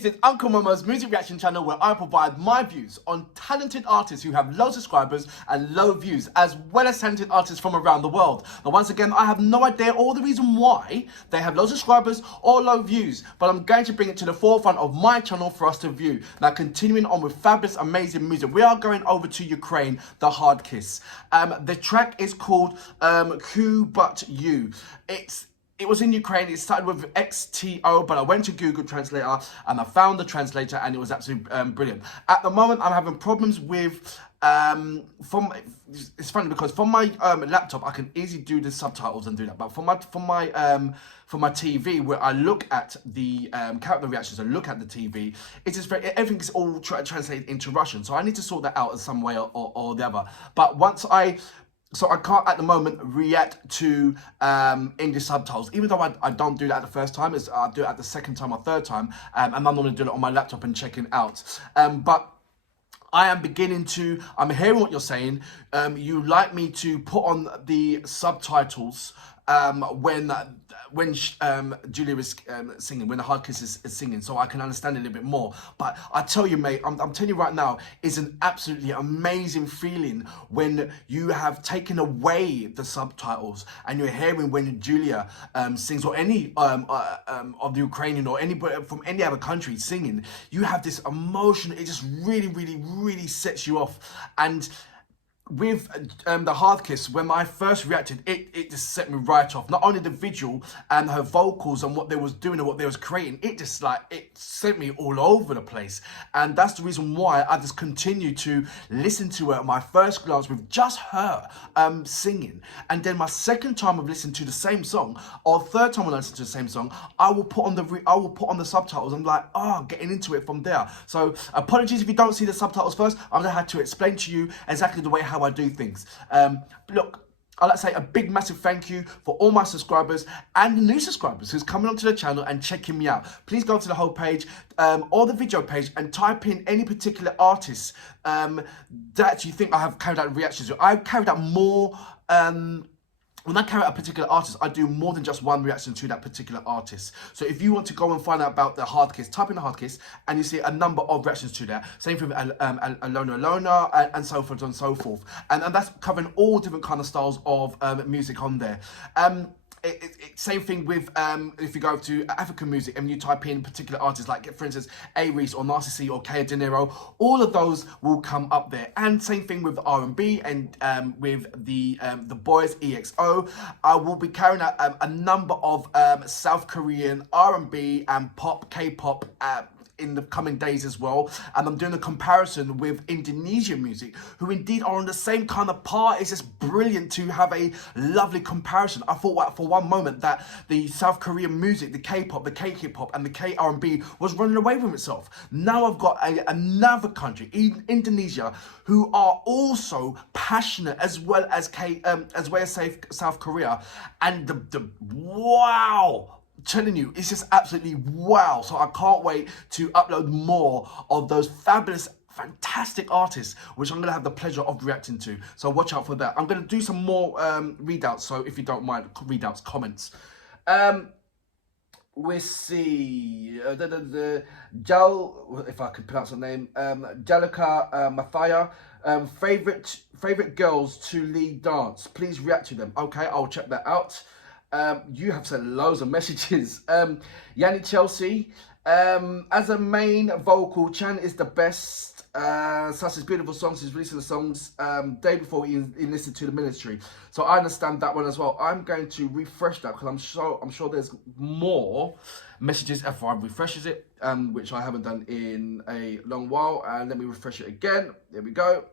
This is Uncle Momo's music reaction channel where I provide my views on talented artists who have low subscribers and low views, as well as talented artists from around the world. Now, once again, I have no idea or the reason why they have low subscribers or low views, but I'm going to bring it to the forefront of my channel for us to view. Now, continuing on with fabulous, amazing music, we are going over to Ukraine, the HARDKISS. The track is called Who But You. It was in Ukraine. It started with XTO, but I went to Google Translator and I found the translator, and it was absolutely brilliant. At the moment, I'm having problems with it's funny because from my laptop I can easily do the subtitles and do that, but for my TV, where I look at the character reactions and look at the TV, it's just everything is all translated into Russian. So I need to sort that out in some way or the other. But so I can't at the moment react to English subtitles, even though I don't do that the first time. I do it at the second time or third time, and I'm normally doing it on my laptop and checking out. But I am I'm hearing what you're saying. You like me to put on the subtitles when Julia is singing, when the HARDKISS is singing, so I can understand it a little bit more. But I tell you, mate, I'm telling you right now, it's an absolutely amazing feeling when you have taken away the subtitles and you're hearing when Julia sings, or any of the Ukrainian or anybody from any other country singing. You have this emotion. It just really, really, really sets you off. And with the HARDKISS, when I first reacted, it just set me right off. Not only the visual and her vocals and what they was doing and what they was creating, it sent me all over the place. And that's the reason why I just continue to listen to her at my first glance with just her singing. And then my second time of listening to the same song, or third time when I listen to the same song, I will put on the subtitles. I'm like, getting into it from there. So apologies if you don't see the subtitles first. I'm gonna have to explain to you exactly the way how I do things. Look, I'd like to say a big massive thank you for all my subscribers and the new subscribers who's coming onto the channel and checking me out. Please go to the whole page or the video page and type in any particular artists that you think I have carried out reactions to. I've carried out more when I carry out a particular artist, I do more than just one reaction to that particular artist. So if you want to go and find out about the HARDKISS, type in the HARDKISS and you see a number of reactions to that. Same thing with Alona and so forth and so forth. And that's covering all different kind of styles of music on there. Same thing with if you go to African music and you type in particular artists, like for instance Aries or Narcissi or Kaya De Niro, all of those will come up there. And same thing with R&B and with the boys EXO. I will be carrying out a number of South Korean R&B and K-pop in the coming days as well, and I'm doing a comparison with Indonesian music, who indeed are on the same kind of par. It's just brilliant to have a lovely comparison. I thought for one moment that the South Korean music, the K-pop, the K-hip hop and the K-R&B was running away from itself. Now I've got another country, Indonesia, who are also passionate as well as South Korea, and the wow, telling you, it's just absolutely wow. So I can't wait to upload more of those fabulous, fantastic artists, which I'm going to have the pleasure of reacting to. So watch out for that. I'm going to do some more readouts, so if you don't mind, readouts, comments. We see Jal, if I can pronounce her name, Jalika Mathaya. Favorite girls to lead dance. Please react to them. Okay, I'll check that out. You have sent loads of messages. Yanni Chelsea, as a main vocal, Chan is the best. Such as beautiful songs. He's releasing the songs day before he enlisted to the military. So I understand that one as well. I'm going to refresh that because I'm sure there's more messages if I refreshes it, which I haven't done in a long while. And let me refresh it again. There we go.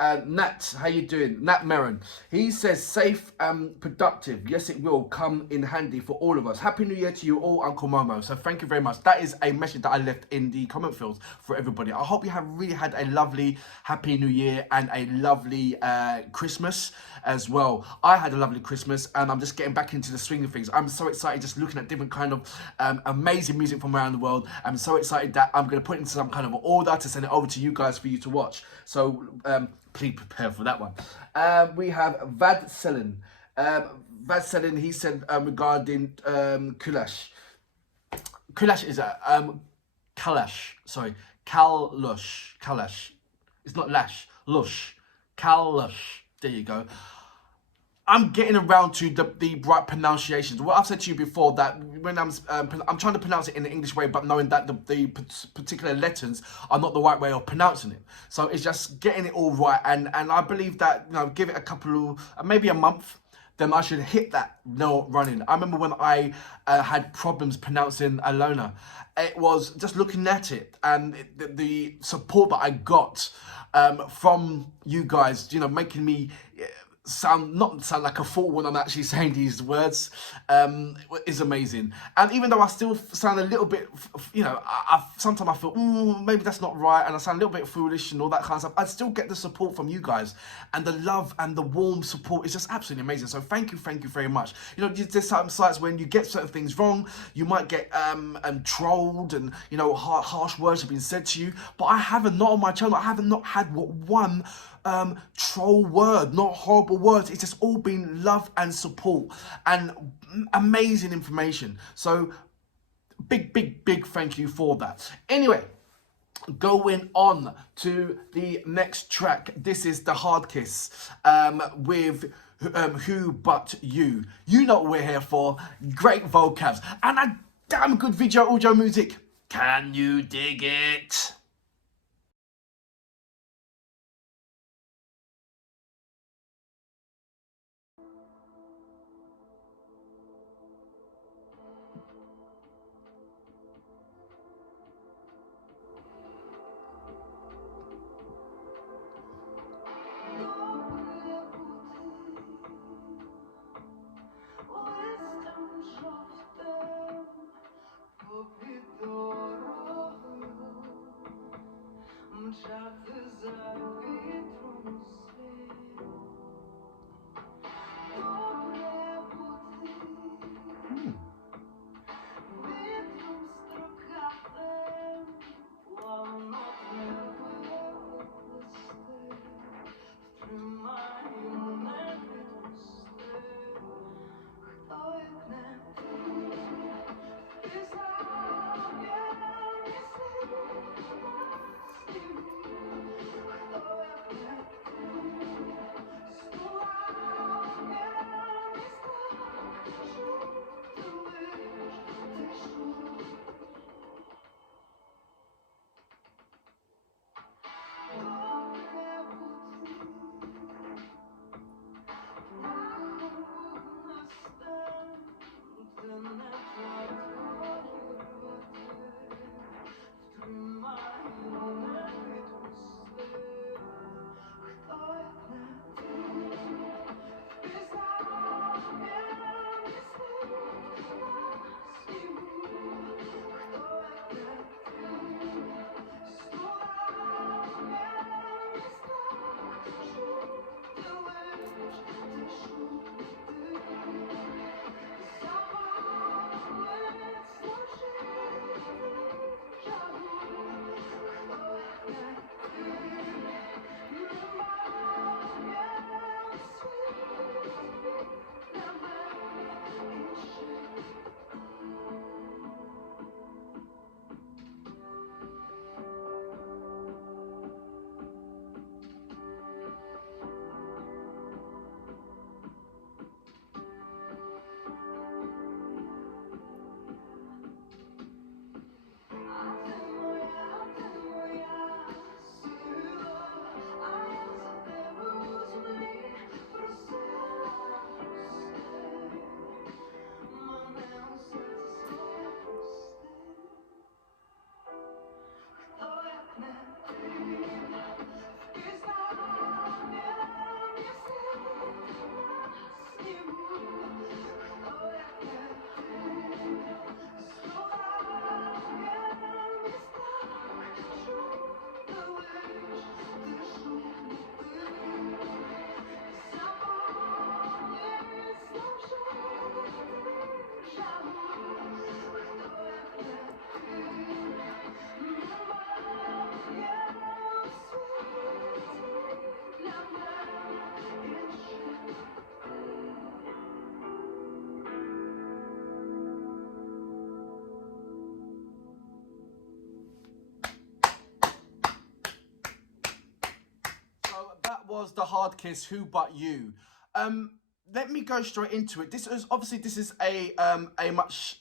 Nat, how you doing? Nat Merrin. He says, safe and productive. Yes, it will come in handy for all of us. Happy New Year to you all, Uncle Momo. So thank you very much. That is a message that I left in the comment fields for everybody. I hope you have really had a lovely Happy New Year and a lovely Christmas as well. I had a lovely Christmas and I'm just getting back into the swing of things. I'm so excited just looking at different kind of amazing music from around the world. I'm so excited that I'm going to put it into some kind of order to send it over to you guys for you to watch. So please prepare for that one. We have Vad Selin. He said regarding Kulash. Kulash is a Kalash. Sorry, Kalush. Kalash. It's not lash. Lush. Kalush. There you go. I'm getting around to the right pronunciations. What I've said to you before, that when I'm trying to pronounce it in the English way, but knowing that the particular letters are not the right way of pronouncing it. So it's just getting it all right. And I believe that, you know, give it a couple of, maybe a month, then I should hit that note running. I remember when I had problems pronouncing Alona. It was just looking at it and the support that I got from you guys, you know, making me not sound like a fool when I'm actually saying these words, is amazing. And even though I still sound a little bit, you know, sometimes I feel maybe that's not right, and I sound a little bit foolish and all that kind of stuff, I still get the support from you guys, and the love and the warm support is just absolutely amazing. So thank you very much. You know, there's certain sites when you get certain things wrong, you might get trolled, and you know, harsh words have been said to you, but I haven't, not on my channel, I haven't not had one troll word, not horrible words. It's just all been love and support and amazing information. So big thank you for that. Anyway, going on to the next track. This is the HARDKISS with Who But You. You know what we're here for. Great vocabs and a damn good video audio music. Can you dig it? Добре бути, листям жовтим, попід дорогою, was the hard kiss, Who But You. Let me go straight into it. This is a much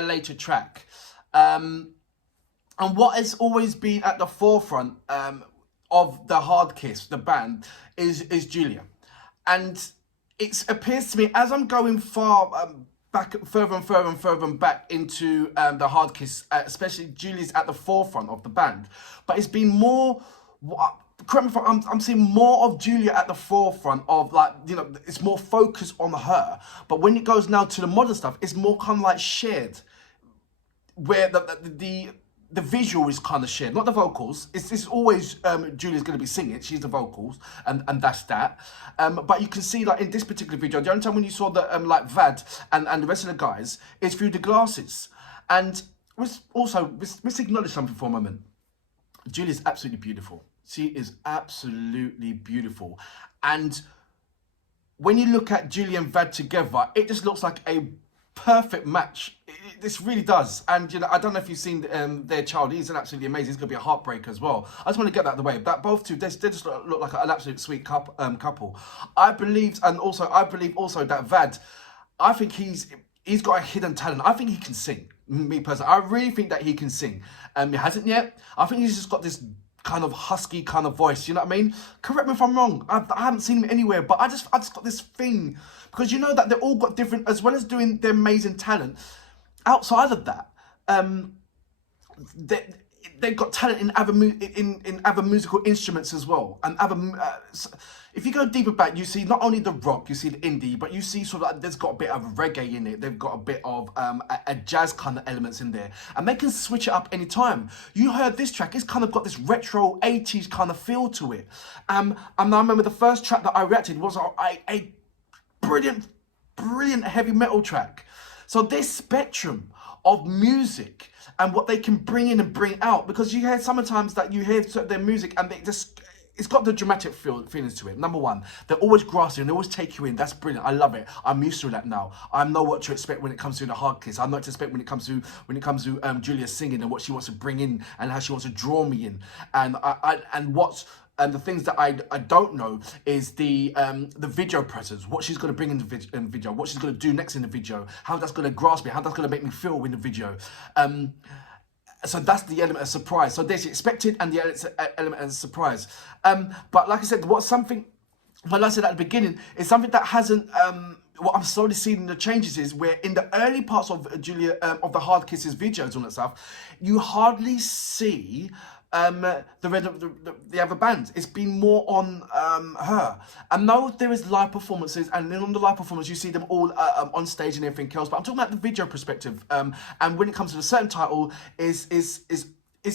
later track. And what has always been at the forefront of the HARDKISS, the band, is Julia. And it appears to me, as I'm going further and further back into the HARDKISS, especially Julia's at the forefront of the band. But it's been more, correct me if I'm seeing more of Julia at the forefront of, like, you know, it's more focused on her. But when it goes now to the modern stuff, it's more kind of like shared, where the visual is kind of shared, not the vocals. It's always Julia's going to be singing. She's the vocals, and that's that. But you can see, like, in this particular video, the only time when you saw the like Vad and the rest of the guys is through the glasses. And let's acknowledge something for a moment. Julia's absolutely beautiful. She is absolutely beautiful. And when you look at Julia and Vad together, it just looks like a perfect match. This really does. And, you know, I don't know if you've seen their child. He's an absolutely amazing. He's going to be a heartbreaker as well. I just want to get that out of the way. That both two, they just look like an absolute sweet couple. I believe also that Vad, I think he's got a hidden talent. I think he can sing. Me personally, I really think that he can sing. He hasn't yet. I think he's just got this kind of husky kind of voice, you know what I mean? Correct me if I'm wrong. I haven't seen him anywhere, but I just got this thing, because you know that they're all got different, as well as doing their amazing talent. Outside of that, they've got talent in other musical instruments as well, and other. If you go deeper back, you see not only the rock, you see the indie, but you see sort of like there's got a bit of reggae in it. They've got a bit of a jazz kind of elements in there, and they can switch it up anytime. You heard this track; it's kind of got this retro '80s kind of feel to it. And I remember the first track that I reacted was a brilliant heavy metal track. So this spectrum of music and what they can bring in and bring out, because you hear sometimes that you hear their music and it's got the dramatic feelings to it. Number one, they're always grassy and they always take you in. That's brilliant. I love it. I'm used to that now. I know what to expect when it comes to the HARDKISS. I know what to expect when it comes to Julia singing and what she wants to bring in and how she wants to draw me in. And the things that I don't know is the video presence, what she's going to bring in the video, what she's going to do next in the video, how that's going to grasp me, how that's going to make me feel in the video. So that's the element of surprise. So there's the expected and the element of surprise. But like I said, like I said at the beginning, is something that hasn't. What I'm slowly seeing the changes is where in the early parts of Julia of the HARDKISS's videos and that stuff, you hardly see the other bands. It's been more on her. And now there is live performances, and then on the live performance you see them all on stage and everything else. But I'm talking about the video perspective. And when it comes to the certain title, is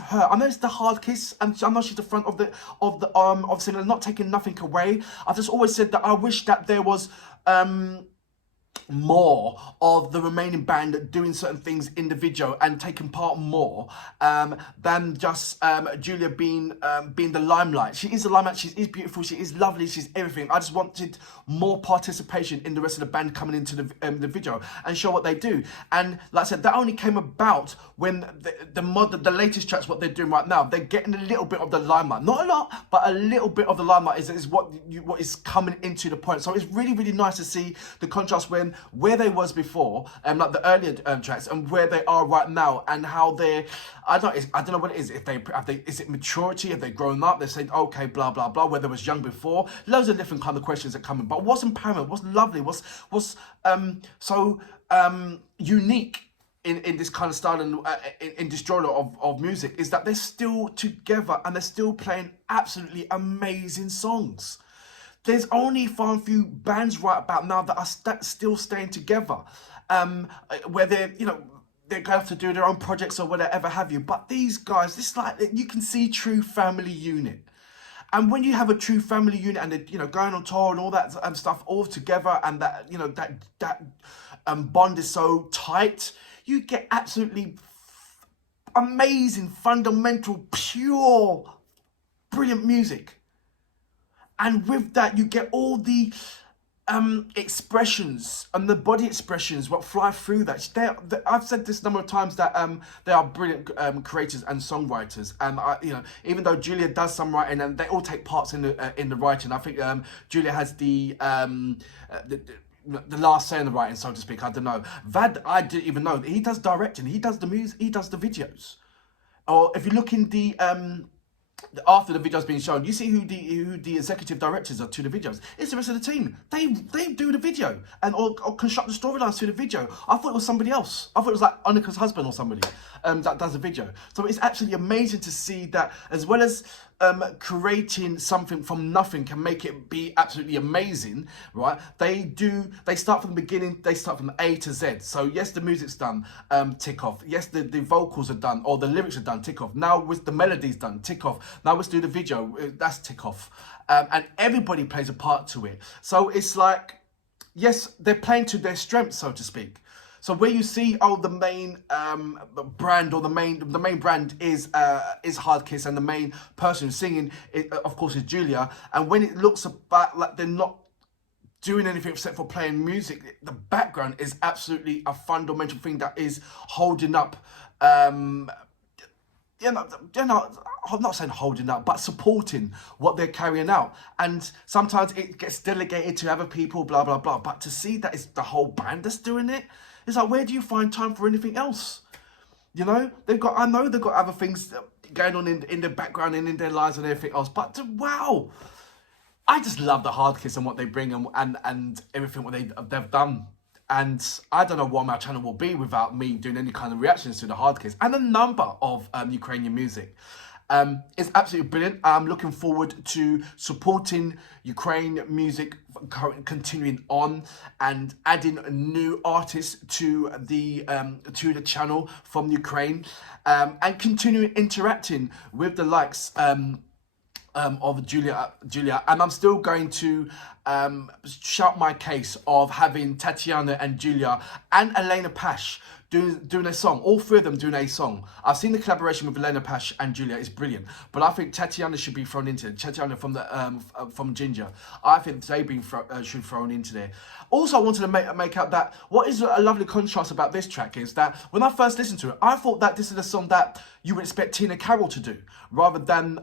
her. I know it's the HARDKISS, and I know she's the front of singing, not taking nothing away. I've just always said that I wish that there was more of the remaining band doing certain things in the video and taking part more than just Julia being the limelight. She is the limelight. She is beautiful. She is lovely. She's everything. I just wanted more participation in the rest of the band coming into the video and show what they do. And like I said, that only came about when the latest tracks, what they're doing right now, they're getting a little bit of the limelight. Not a lot, but a little bit of the limelight is what is coming into the point. So it's really, really nice to see the contrast when where they was before, like the earlier tracks, and where they are right now, and how they, I don't know what it is. Is it maturity? Have they grown up? They said, okay, blah blah blah. Where they was young before, loads of different kind of questions that come in. But what's paramount, what's lovely, what's so unique in this kind of style and in this genre of music is that they're still together and they're still playing absolutely amazing songs. There's only far and few bands right about now that are still staying together, where they're going to have to do their own projects or whatever have you. But these guys, it's like you can see true family unit. And when you have a true family unit and they're going on tour and all that stuff all together, and that that bond is so tight, you get absolutely amazing, fundamental, pure, brilliant music. And with that, you get all the expressions and the body expressions, what fly through that. I've said this a number of times that they are brilliant creators and songwriters. And even though Julia does some writing, and they all take parts in the writing. I think Julia has the last say in the writing, so to speak. I don't know. Vad, I didn't even know he does directing. He does the music. He does the videos. Or if you look in the after the video's been shown, you see who the executive directors are to the videos. It's the rest of the team. They do the video and or construct the storylines to the video. I thought it was somebody else. I thought it was like Annika's husband or somebody that does the video. So it's absolutely amazing to see that, as well as creating something from nothing can make it be absolutely amazing, right? They start from the beginning, they start from A to Z. So yes, the music's done, tick off. Yes, the vocals are done, or the lyrics are done, tick off. Now with the melodies done, tick off. Now let's do the video, that's tick off. And everybody plays a part to it. So it's like, yes, they're playing to their strengths, so to speak. So where you see, the main brand, or the main brand is HARDKISS, and the main person who's singing, of course, is Julia. And when it looks about like they're not doing anything except for playing music, the background is absolutely a fundamental thing that is holding up. I'm not saying holding up, but supporting what they're carrying out. And sometimes it gets delegated to other people, blah blah blah. But to see that it's the whole band that's doing it, it's like, where do you find time for anything else? I know they've got other things going on in the background and in their lives and everything else. But wow, I just love the HARDKISS and what they bring and everything what they've done. And I don't know what my channel will be without me doing any kind of reactions to the HARDKISS and a number of Ukrainian music. It's absolutely brilliant. I'm looking forward to supporting Ukraine music continuing on and adding new artists to the channel from Ukraine, and continuing interacting with the likes of Julia, and I'm still going to shout my case of having Tatiana and Julia and Elena Pash doing a song, all three of them doing a song. I've seen the collaboration with Elena Pash and Julia, it's brilliant, but I think Tatiana should be thrown into it. Tatiana from Ginger, I think they should be thrown into there. Also, I wanted to make out that what is a lovely contrast about this track is that when I first listened to it, I thought that this is a song that you would expect Tina Carroll to do rather than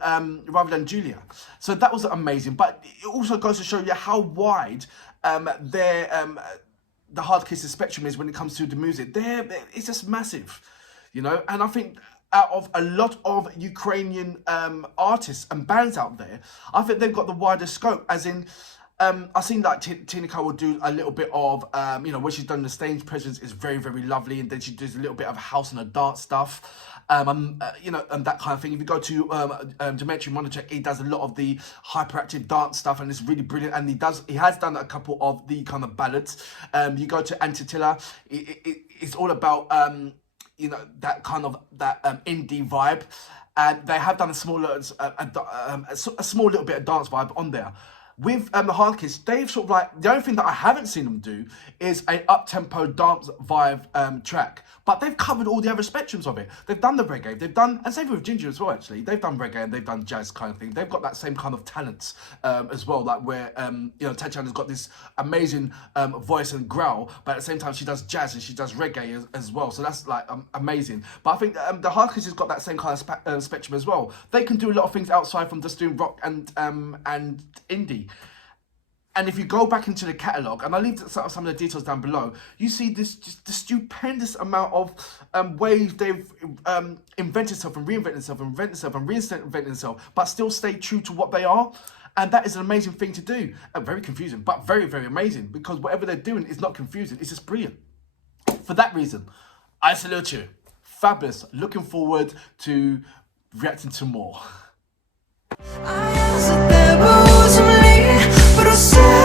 Julia. So that was amazing, but it also goes to show you how wide the HARDKISS spectrum is when it comes to the music. It's just massive, and I think out of a lot of Ukrainian artists and bands out there, I think they've got the widest scope, as in I've seen like Tina Carroll do a little bit of what she's done. The stage presence is very, very lovely, and then she does a little bit of house and a dance stuff, and that kind of thing. If you go to Dmytro Peretrutov, he does a lot of the hyperactive dance stuff, and it's really brilliant. And he has done a couple of the kind of ballads. You go to Antitilla, it's all about that kind of indie vibe, and they have done a small little bit of dance vibe on there. With the HARDKISS, they've sort of like, the only thing that I haven't seen them do is an up-tempo dance vibe track. But they've covered all the other spectrums of it. They've done the reggae, and same with Ginger as well, actually. They've done reggae and they've done jazz kind of thing. They've got that same kind of talents as well, like where, Tatiana's got this amazing voice and growl, but at the same time she does jazz and she does reggae as well. So that's like amazing. But I think the HARDKISS has got that same kind of spectrum as well. They can do a lot of things outside from just doing rock and indie. And if you go back into the catalogue, and I'll leave some of the details down below, you see the stupendous amount of ways they've invented themselves and reinvented themselves and invented themselves and reinvented themselves, but still stay true to what they are. And that is an amazing thing to do. Very confusing, but very, very amazing, because whatever they're doing is not confusing, it's just brilliant. For that reason, I salute you. Fabulous. Looking forward to reacting to more. I am so terrible to me, but I say